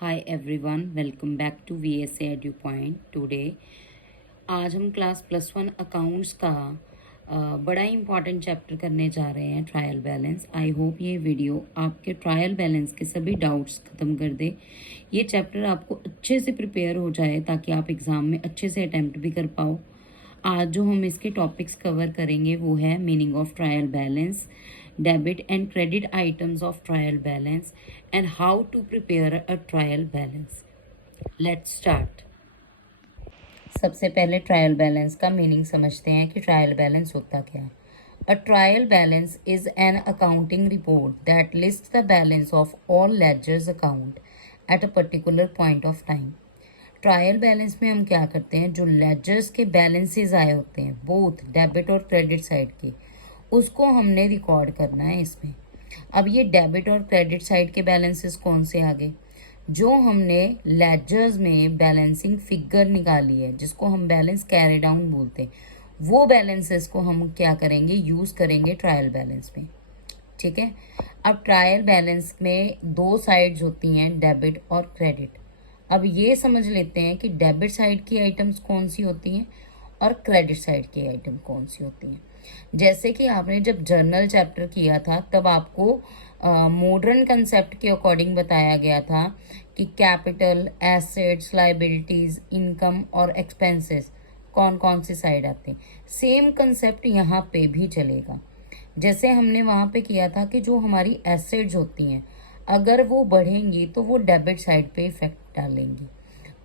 Hi everyone, welcome back to VSA edu point. Today आज हम class +1 accounts का बड़ा ही इंपॉर्टेंट चैप्टर करने जा रहे हैं, ट्रायल बैलेंस। आई होप ये वीडियो आपके ट्रायल बैलेंस के सभी डाउट्स ख़त्म कर दे। ये चैप्टर आपको अच्छे से प्रिपेयर हो जाए ताकि आप एग्ज़ाम में अच्छे से अटैम्प्ट भी कर पाओ। आज जो हम इसके टॉपिक्स कवर करेंगे वो है meaning of trial balance, debit and credit items of trial balance and how to prepare a trial balance. Let's start. सबसे पहले ट्रायल बैलेंस का मीनिंग समझते हैं कि ट्रायल बैलेंस होता क्या है। A trial balance is an accounting report that list the balance of all ledgers account at a particular point of time. Trial balance में हम क्या करते हैं, जो लेजर्स के बैलेंसेस आए होते हैं बोथ डेबिट और क्रेडिट साइड के, उसको हमने रिकॉर्ड करना है इसमें। अब ये डेबिट और क्रेडिट साइड के बैलेंसेस कौन से आ गए, जो हमने लेजर्स में बैलेंसिंग फिगर निकाली है जिसको हम बैलेंस कैरी डाउन बोलते हैं, वो बैलेंसेस को हम क्या करेंगे, यूज़ करेंगे ट्रायल बैलेंस में। ठीक है। अब ट्रायल बैलेंस में दो साइड्स होती हैं, डेबिट और क्रेडिट। अब ये समझ लेते हैं कि डेबिट साइड की आइटम्स कौन सी होती हैं और क्रेडिट साइड की आइटम कौन सी होती हैं। जैसे कि आपने जब जर्नल चैप्टर किया था तब आपको मॉडर्न कंसेप्ट के अकॉर्डिंग बताया गया था कि कैपिटल, एसेट्स, लाइबिलिटीज, इनकम और एक्सपेंसेस कौन कौन सी साइड आते हैं। सेम कंसेप्ट यहाँ पे भी चलेगा। जैसे हमने वहाँ पे किया था कि जो हमारी एसेट्स होती हैं अगर वो बढ़ेंगी तो वो डेबिट साइड पे इफेक्ट डालेंगी,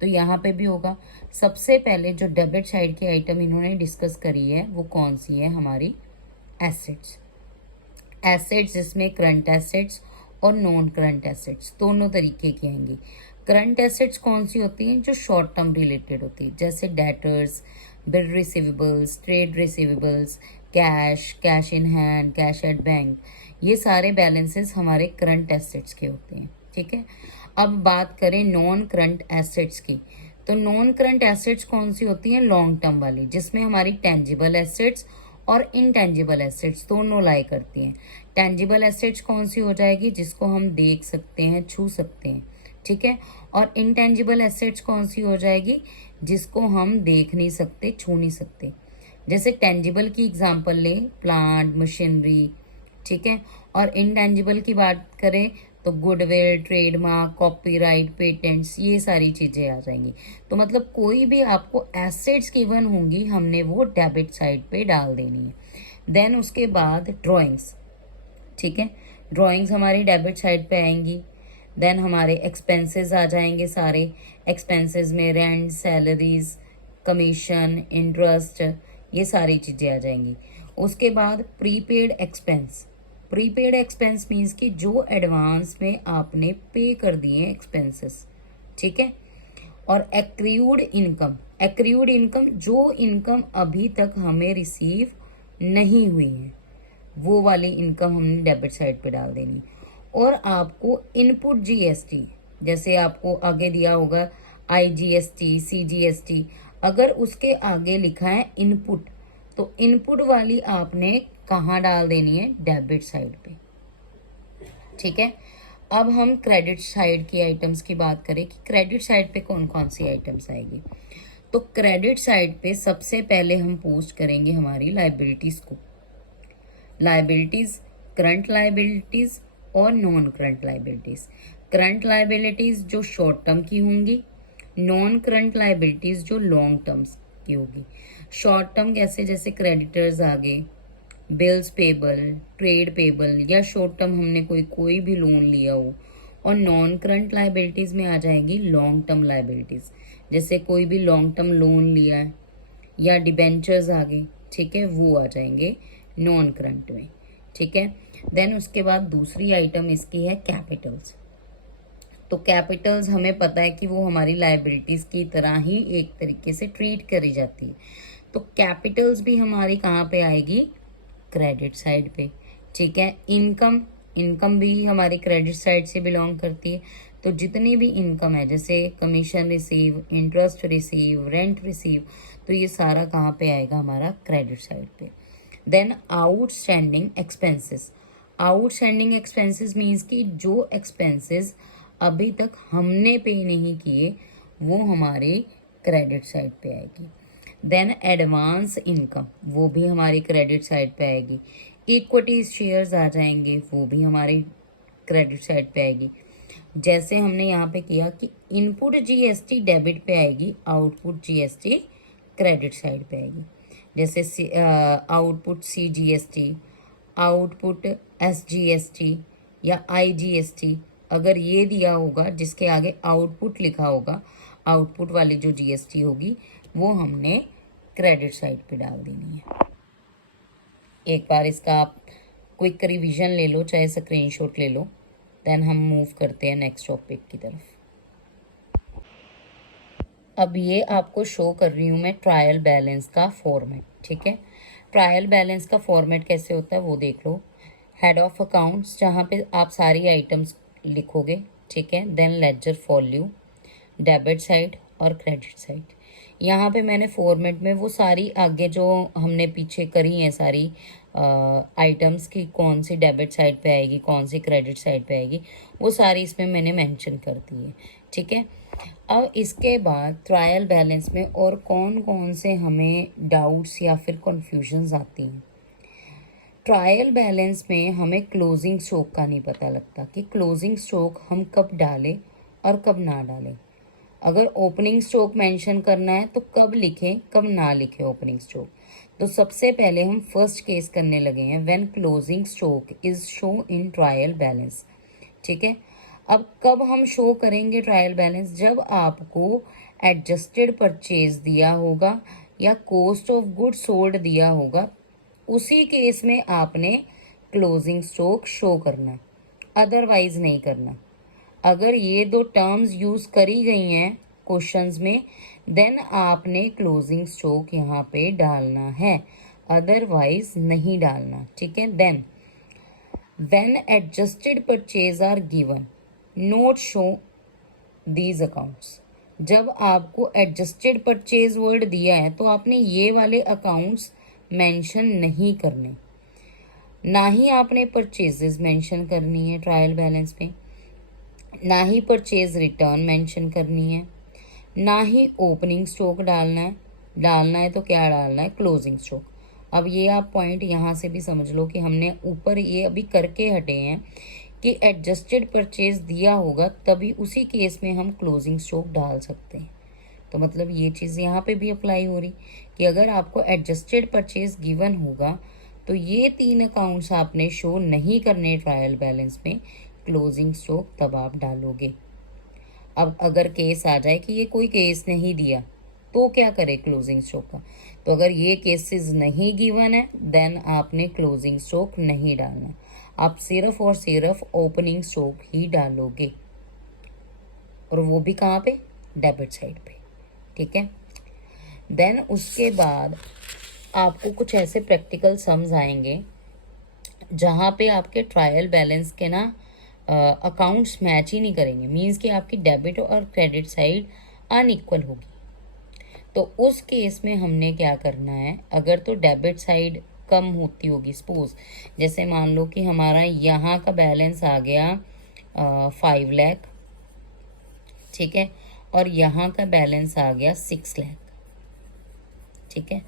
तो यहाँ पे भी होगा। सबसे पहले जो डेबिट साइड की आइटम इन्होंने डिस्कस करी है वो कौन सी है, हमारी एसेट्स। एसेट्स जिसमें करंट एसेट्स और नॉन करंट एसेट्स दोनों तरीके की आएंगी। करंट एसेट्स कौन सी होती हैं, जो शॉर्ट टर्म रिलेटेड होती है, जैसे debtors, bill receivables, trade receivables, cash, cash in hand, cash at bank, ये सारे बैलेंसेस हमारे करंट एसेट्स के होते हैं। ठीक है। अब बात करें नॉन करंट एसेट्स की, तो नॉन करंट एसेट्स कौन सी होती हैं, लॉन्ग टर्म वाली, जिसमें हमारी टेंजिबल एसेट्स और इनटेंजिबल एसेट्स दोनों लाई करती हैं। टेंजिबल एसेट्स कौन सी हो जाएगी, जिसको हम देख सकते हैं, छू सकते हैं। ठीक है। और इनटेंजिबल एसेट्स कौन सी हो जाएगी, जिसको हम देख नहीं सकते, छू नहीं सकते। जैसे टेंजिबल की एग्जांपल लें, प्लांट, मशीनरी। ठीक है। और इनटेंजिबल की बात करें तो गुडविल, ट्रेडमार्क, कॉपीराइट, पेटेंट्स, ये सारी चीज़ें आ जाएंगी। तो मतलब कोई भी आपको एसेट्स गिवन होंगी हमने वो डेबिट साइड पे डाल देनी है। देन उसके बाद ड्राइंग्स। ठीक है। ड्राइंग्स हमारी डेबिट साइड पे आएंगी। देन हमारे एक्सपेंसेस आ जाएंगे सारे। एक्सपेंसेस में रेंट, सैलरीज, कमीशन, इंटरेस्ट, ये सारी चीज़ें आ जाएंगी। उसके बाद prepaid expense. Prepaid expense means कि जो एडवांस में आपने पे कर दिए एक्सपेंसेस। ठीक है। और एक्रीव्ड इनकम। एक्रीव्ड इनकम, जो इनकम अभी तक हमें रिसीव नहीं हुई है, वो वाली इनकम हमने डेबिट साइड पे डाल देनी। और आपको इनपुट जीएसटी, जैसे आपको आगे दिया होगा IGST, CGST, अगर उसके आगे लिखा है इनपुट, तो इनपुट वाली आपने कहाँ डाल देनी है, डेबिट साइड पे। ठीक है। अब हम क्रेडिट साइड की आइटम्स की बात करें कि क्रेडिट साइड पे कौन कौन सी आइटम्स आएगी, तो क्रेडिट साइड पे सबसे पहले हम पोस्ट करेंगे हमारी लाइबिलिटीज को। लाइबिलिटीज, करंट लाइबिलिटीज और non current liabilities. Current liabilities जो शॉर्ट टर्म की होंगी, नॉन करंट लाइबिलिटीज जो लॉन्ग टर्म्स की होगी। शॉर्ट टर्म कैसे, जैसे क्रेडिटर्स आ गए, बिल्स पेबल, ट्रेड पेबल, या शॉर्ट टर्म हमने कोई भी लोन लिया हो। और नॉन करंट लाइबिलिटीज में आ जाएगी लॉन्ग टर्म लाइबिलिटीज, जैसे कोई भी लॉन्ग टर्म लोन लिया है या डिबेंचर्स आ गए। ठीक है, वो आ जाएंगे नॉन करंट में। ठीक है। देन उसके बाद दूसरी आइटम इसकी है कैपिटल्स। तो कैपिटल्स हमें पता है कि वो हमारी लाइबिलिटीज की तरह ही एक तरीके से ट्रीट करी जाती है। तो कैपिटल्स भी हमारी कहाँ पे आएगी, क्रेडिट साइड पे। ठीक है। इनकम, इनकम भी हमारी क्रेडिट साइड से बिलोंग करती है। तो जितनी भी इनकम है, जैसे commission receive, interest receive, rent receive, तो ये सारा कहाँ पे आएगा, हमारा क्रेडिट साइड पे। Then outstanding expenses. Outstanding expenses means कि जो एक्सपेंसेस अभी तक हमने पे नहीं किए वो हमारी क्रेडिट साइड पे आएगी। देन एडवांस इनकम, वो भी हमारी क्रेडिट साइड पे आएगी। इक्विटी शेयर्स आ जाएंगे, वो भी हमारी क्रेडिट साइड पे आएगी। जैसे हमने यहाँ पे किया कि इनपुट जीएसटी डेबिट पे आएगी, आउटपुट जीएसटी क्रेडिट साइड पे आएगी। जैसे आउटपुट सीजीएसटी, आउटपुट एसजीएसटी या आईजीएसटी, अगर ये दिया होगा जिसके आगे आउटपुट लिखा होगा, आउटपुट वाली जो जीएसटी होगी वो हमने क्रेडिट साइड पे डाल देनी है। एक बार इसका आप क्विक रिवीजन ले लो, चाहे स्क्रीनशॉट ले लो, देन हम मूव करते हैं नेक्स्ट टॉपिक की तरफ। अब ये आपको शो कर रही हूँ मैं ट्रायल बैलेंस का फॉर्मेट, ठीक है। ट्रायल बैलेंस का फॉर्मेट कैसे होता है वो देख लो। हेड ऑफ अकाउंट्स, जहाँ पे आप सारी आइटम्स लिखोगे, ठीक है। Then ledger volume, debit side और क्रेडिट साइड। यहाँ पे मैंने फॉर्मेट में वो सारी आगे जो हमने पीछे करी हैं सारी आइटम्स की, कौन सी डेबिट साइड पे आएगी, कौन सी क्रेडिट साइड पे आएगी, वो सारी इसमें मैंने मेंशन कर दी है, ठीक है। अब इसके बाद ट्रायल बैलेंस में और कौन कौन से हमें डाउट्स या फिर कन्फ्यूजन्स आती हैं। ट्रायल बैलेंस में हमें क्लोजिंग स्टॉक का नहीं पता लगता कि क्लोजिंग स्टॉक हम कब डालें और कब ना डालें। अगर ओपनिंग स्टॉक मेंशन करना है तो कब लिखें, कब ना लिखें ओपनिंग स्टॉक। तो सबसे पहले हम फर्स्ट केस करने लगे हैं, when closing stock is show in trial balance, ठीक है। अब कब हम शो करेंगे ट्रायल बैलेंस, जब आपको एडजस्टेड परचेज दिया होगा या कॉस्ट ऑफ गुड सोल्ड दिया होगा, उसी केस में आपने क्लोजिंग स्टॉक शो करना, अदरवाइज नहीं करना। अगर ये दो टर्म्स यूज करी गई हैं क्वेश्चंस में, देन आपने क्लोजिंग स्टॉक यहाँ पे डालना है, अदरवाइज नहीं डालना, ठीक है। Then when adjusted purchase are given, note show these accounts. जब आपको एडजस्टेड परचेज वर्ड दिया है तो आपने ये वाले अकाउंट्स मेंशन नहीं करने, ना ही आपने परचेजेस मेंशन करनी है ट्रायल बैलेंस में, ना ही परचेज रिटर्न मेंशन करनी है, ना ही ओपनिंग स्टॉक डालना है तो क्या डालना है, क्लोजिंग स्टॉक। अब ये आप पॉइंट यहाँ से भी समझ लो कि हमने ऊपर ये अभी करके हटे हैं कि एडजस्टेड परचेज दिया होगा तभी उसी केस में हम क्लोजिंग स्टॉक डाल सकते हैं। तो मतलब ये चीज़ यहाँ पे भी अप्लाई हो रही कि अगर आपको एडजस्टेड परचेज गिवन होगा तो ये 3 अकाउंट्स आपने शो नहीं करने ट्रायल बैलेंस में, क्लोजिंग स्टॉक तब आप डालोगे। अब अगर केस आ जाए कि ये कोई केस नहीं दिया तो क्या करे क्लोजिंग स्टॉक का, तो अगर ये केसेस नहीं गिवन है देन आपने क्लोजिंग स्टॉक नहीं डालना, आप सिर्फ और सिर्फ ओपनिंग स्टॉक ही डालोगे, और वो भी कहाँ पे, डेबिट साइड पे, ठीक है। देन उसके बाद आपको कुछ ऐसे प्रैक्टिकल सम्स आएंगे जहाँ पे आपके ट्रायल बैलेंस के ना अकाउंट्स मैच ही नहीं करेंगे, मीन्स कि आपकी डेबिट और क्रेडिट साइड अनइक्वल होगी। तो उस केस में हमने क्या करना है, अगर तो डेबिट साइड कम होती होगी, सपोज जैसे मान लो कि हमारा यहाँ का बैलेंस आ गया 5 लाख, ठीक है, और यहाँ का बैलेंस आ गया 6 लाख, ठीक है।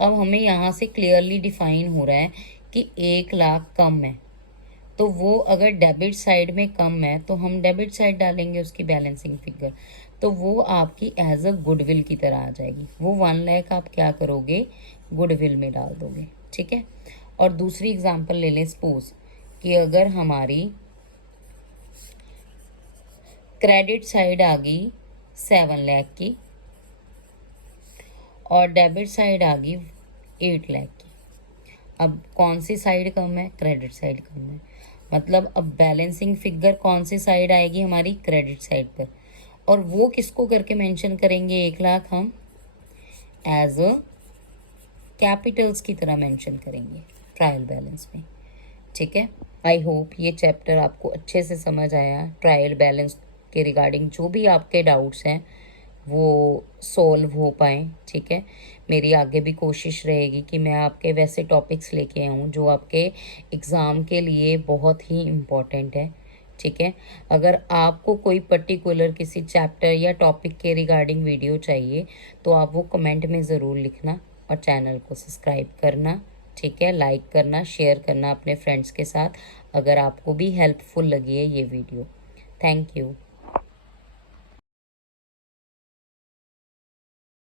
अब हमें यहाँ से क्लियरली डिफाइन हो रहा है कि 1 लाख कम है, तो वो अगर डेबिट साइड में कम है तो हम डेबिट साइड डालेंगे उसकी बैलेंसिंग फिगर, तो वो आपकी एज अ गुडविल की तरह आ जाएगी। वो 1 लाख आप क्या करोगे, गुडविल में डाल दोगे, ठीक है। और दूसरी एग्जांपल ले लें, सपोज कि अगर हमारी क्रेडिट साइड आ गई 7 लाख की और डेबिट साइड आ गई 8 लाख की। अब कौन सी साइड कम है, क्रेडिट साइड कम है, मतलब अब बैलेंसिंग फिगर कौन सी साइड आएगी, हमारी क्रेडिट साइड पर। और वो किसको करके मेंशन करेंगे, 1 लाख हम एज अ कैपिटल्स की तरह मेंशन करेंगे ट्रायल बैलेंस में, ठीक है। आई होप ये चैप्टर आपको अच्छे से समझ आया, ट्रायल बैलेंस के रिगार्डिंग जो भी आपके डाउट्स हैं वो सॉल्व हो पाएँ, ठीक है। मेरी आगे भी कोशिश रहेगी कि मैं आपके वैसे टॉपिक्स लेके आऊँ जो आपके एग्ज़ाम के लिए बहुत ही इम्पोर्टेंट है, ठीक है। अगर आपको कोई पर्टिकुलर किसी चैप्टर या टॉपिक के रिगार्डिंग वीडियो चाहिए तो आप वो कमेंट में ज़रूर लिखना और चैनल को सब्सक्राइब करना, ठीक है, लाइक करना, शेयर करना अपने फ्रेंड्स के साथ अगर आपको भी हेल्पफुल लगी है ये वीडियो। Thank you.